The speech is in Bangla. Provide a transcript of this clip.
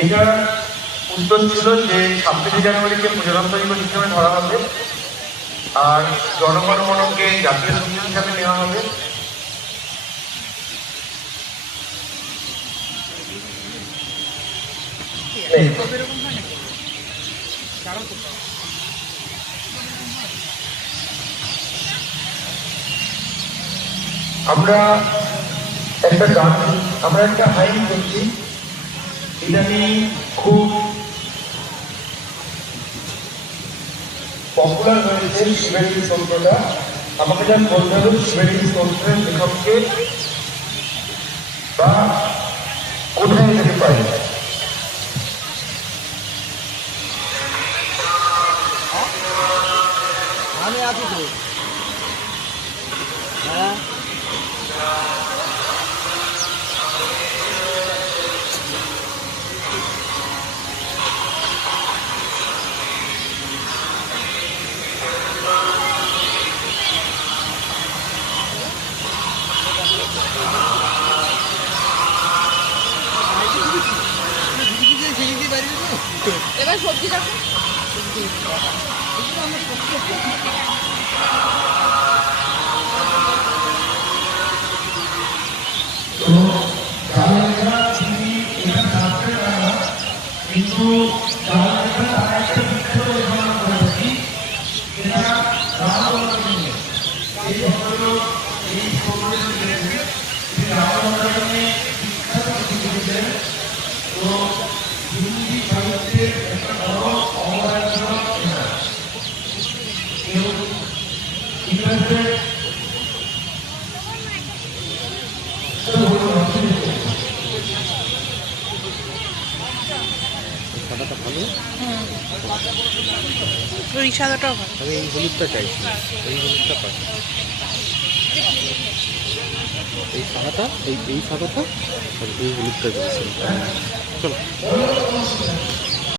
এটা উদ্যোগ ছিল যে 26শে জানুয়ারিকে প্রজাতন্ত্র দিবস হিসেবে ধরা হবে আর জনগণ মনকে জাতীয় সঙ্গীত হিসাবে নেওয়া হবে। আমরা একটা হাইন করছি, ইদানিং খুব পপুলার হয়েছে শিবের স্তোত্রটা। আমাকে যা বলতে হবে শিবের স্তোত্রের লেখককে বা কোথায় যেতে পারি। আমি আছি তো। হ্যাঁ এবার সবজি রাখো। কিন্তু হিন্দি সাহিত্যের একটা বড় অবদান ইংরেজদের সাদাটা ভালো, ওই সাদাটাও ভালো। আমি এই হলুদটা চাইছি, এই হলুদটা পাই, এই সাদাটা, এই সাদাটা আর এই হলুদটা চাইছি। চলো।